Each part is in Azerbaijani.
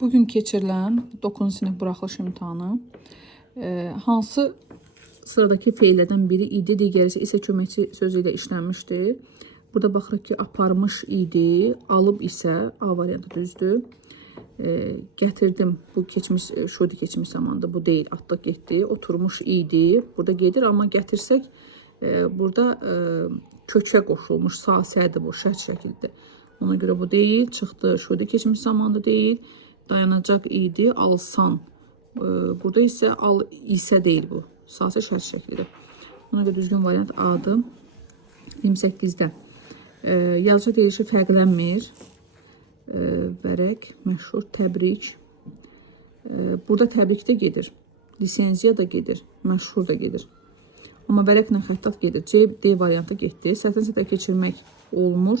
Bugün keçirilən 9-cu sinif buraxılış imtahanı hansı sıradakı feillərdən biri idi, digəri isə köməkçi sözü ilə işlənmişdi. Burada baxırıq ki, aparmış idi, alıb isə A variantı düzdür. Gətirdim, bu keçmiş, şurada keçmiş zamanında, bu deyil, atdıq getdi. Oturmuş idi, burada gedir, amma gətirsək, burada kökə qoşulmuş sasədir bu, şərt şəkildə. Ona görə bu deyil, çıxdı, şurada keçmiş zamanında deyil. Dayanacaq idi, alsan. Burada isə al isə deyil bu. Sasə şərt şəklidir. Ona görə düzgün variant A-dır. 28-də. Yazıcı deyilişi fərqlənmir. Vərəq, məşhur, təbrik. Burada təbrik də gedir. Lisenziya da gedir. Məşhur da gedir. Amma vərəqlə xəttat gedir. C, D variantı getdi. Sətən-sətə keçirmək olmur.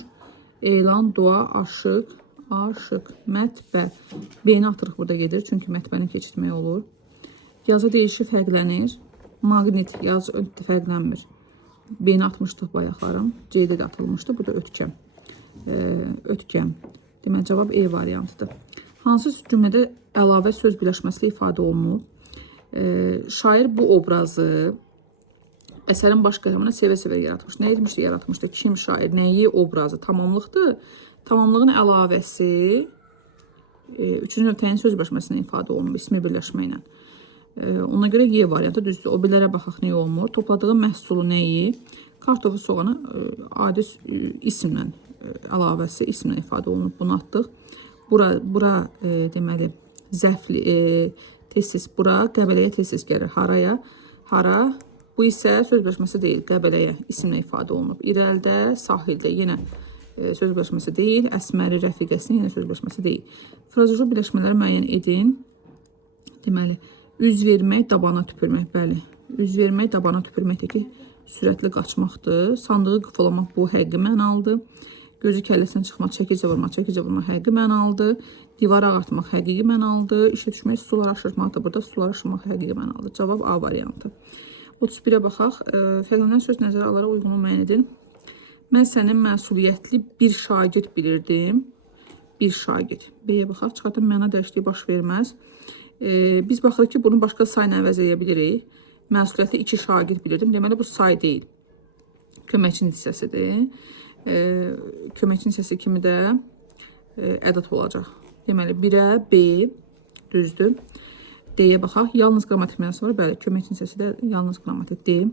Elan, dua, aşıq, aşıq, mətbə. B-ni atırıq burada gedir. Çünki mətbəni keçirmək olur. Yazı deyilişi fərqlənir. Maqnit, yazı fərqlənmir. B-ni atmışdıq bayaqlarım. C-də də atılmışdı. Bu da ötkəm. Ötkəm. Deməli, cavab E variantıdır. Hansı cümlədə əlavə söz birləşməsi ifadə olunur? Şair bu obrazı əsərin baş qəhrəmanı sevə-sevə yaratmış. Nə etmişdi, yaratmışdı? Kim şair? Nəyi obrazı? Tamamlıqdır. Tamamlığın əlavəsi üçüncü nöqtənin söz birləşməsindən ifadə olunur, ismi birləşməklə. Ona görə Y variantı düzdür. O birlərə baxaq nə olmur? Topladığı məhsulu nəyi? Kartofu, soğanı adi isimlə əlavəsi isimlə ifadə olunur. Bunu atdıq. Bura deməli zəfli tez-tez bura, qəbələyə tez-tez gəlir. Haraya? Hara? Bu isə söz birləşməsi deyil, qəbələyə isimlə ifadə olunub. İrəldə, sahildə yenə söz birləşməsi deyil. Əsməri, rəfiqəsinin yenə söz birləşməsi deyil. Frazeoloji birləşmələri müəyyən edin. Deməli, üz vermək, dabana tüpürmək, bəli. Üz vermək, dabana tüpürməkdir ki, sürətli qaçmaqdır. Sandığı qıfalamaq bu həqiqi mənalıdır. Gözü kəlləsinə çıxmaq, çəkicə vurmaq həqiqi mənalıdır. Divarı ağartmaq həqiqi mənalıdır. İşə düşmək, sular aşırtmaqdır. Burada sular aşırmaq həqiqi mənalıdır. Cavab A variantı. 31-ə baxaq. Fərqlənən söz nəzərə alaraq uyğunluğu müəyyən edin. Mən sənin məsuliyyətli bir şagird bilirdim. Bir şagird. B-yə baxaq. Çıxartın, məna dəyişikliyi baş verməz. Biz baxırıq ki, bunu başqa sayla əvəz edə bilirik. Məsuliyyətli 2 şagird bilirdim. Deməli, bu say deyil. Köməkçinin hissəsidir. Köməkçinin hissəsi kimi də ədəd olacaq. Deməli, 1-ə B düzdür. D-yə baxaq. Yalnız qrammatik mənası var. Bəli, köməkçinin hissəsi də yalnız qrammatik D.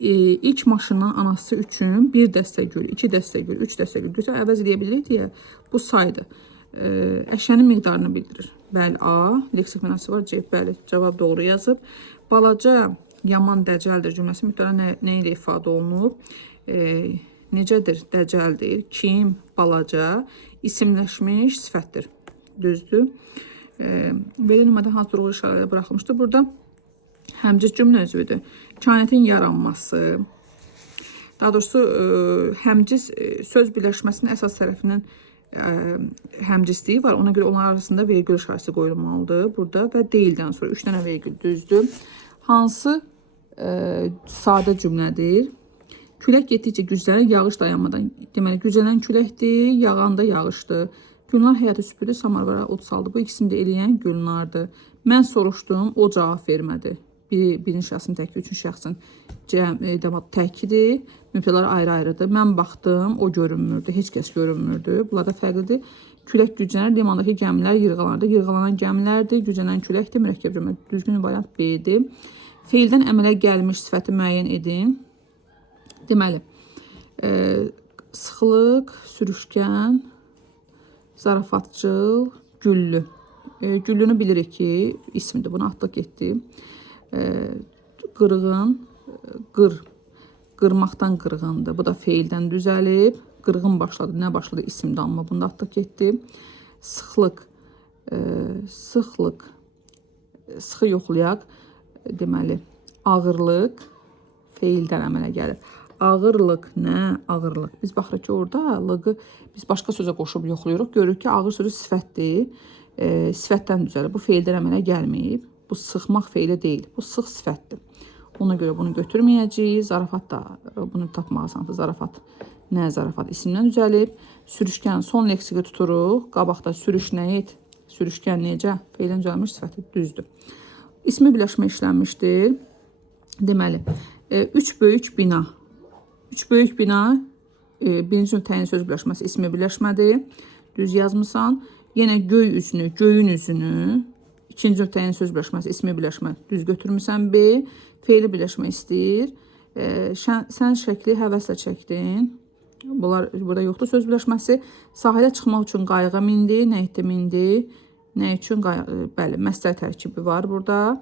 İlk maşının anası üçün 1 dəstə gül, 2 dəstə gül, 3 dəstə gül. Gözəl əvəz edə bilirik deyə bu saydır. Əşyanın miqdarını bildirir. Bəli, A. Leksik mənası var. C. Bəli, cavab doğru yazıb. Balaca, yaman, dəcəldir cümləsi mütləq nə ilə ifadə olunur? Necədir? Dəcəldir. Kim? Balaca. İsimləşmiş sifətdir. Düzdür. Belə nümunədə hansı durğu işarələri buraxılmışdır? Burada həmciz cümlə özüdür. Kainatın yaranması. Daha doğrusu həmciz söz birləşməsinin əsas tərəfinin həmcizliyi var. Ona görə onlar arasında vergül işarəsi qoyulmalıdır. Burada və deyildən sonra 3 dənə vergül düzdür. Hansı sadə cümlədir? Külək getdikcə güclənir, yağış dayanmadan. Deməli, güclənən küləkdir, yağan da yağışdır. Gülnar həyatı süpürdü, samarvara od saldı. Bu ikisini də eləyən Gülnardır. Mən soruşdum, o cavab vermədi. Birinci şəxsin təki, üçüncü şəxsin təkidir. Mübtələr ayrı-ayrıdır. Mən baxdım, o görünmürdü, heç kəs görünmürdü. Bunlar da fərqlidir. Külək güclənir, limandakı gəmilər yırğalanırdı. Yırğalanan gəmilərdir, güclənən küləkdir, mürəkkəb cümlə. Düzgün variant B-dir. Feildən əmələ gəlmiş sifəti müəyyən edin. Deməli, sıxlıq, sürüşkən, zarafatcıl, güllü. Güllünü bilirik ki, ismdir. Bunu atdıq getdi. Qırğın, qırmaqdan qırğındır. Bu da feildən düzəlib. Qırğın başladı. Nə başladı? İsimdir, amma bunu da atdıq getdi. Sıxlıq, sıxlıq, sıxı yoxlayaq. Deməli, ağırlıq feildən əmələ gəlir. Ağırlıq nə? Ağırlıq. Biz baxırıq ki, orada lığı biz başqa sözə qoşub yoxlayırıq. Görürük ki, ağır sözü sifətdir. Sifətdən düzəlir. Bu feildən əmələ gəlməyib. Bu sıxmaq feili deyil. Bu sıx sifətdir. Ona görə bunu götürməyəcəyik. Zarafat da bunu tapmaq asandır. Zarafat nə zarafat isimdən düzəlib. Sürüşkən son leksiki tuturuq. Qabaqda sürüş nə et? Sürüşkən necə? Feilin düzəlmiş sifəti düzdür. İsmi birləşmə işlənmişdir. Deməli, 3 böyük bina. 3 böyük bina, birinci növ təyin söz birləşməsi ismi birləşmədir. Düz yazmısan. Yenə göy üzünü, göyün üzünü. İkinci növ təyin söz birləşməsi ismi birləşmə düz götürmüsən. B. Feili birləşmə istəyir. Sən şəkli həvəslə çəkdin. Bunlar burada yoxdur söz birləşməsi. Sahilə çıxmaq üçün qayığa mindi. Nə etdi mindi? Nə üçün? Bəli, məsələ tərkibi var burada.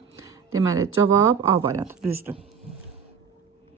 Deməli, cavab A variantı düzdür.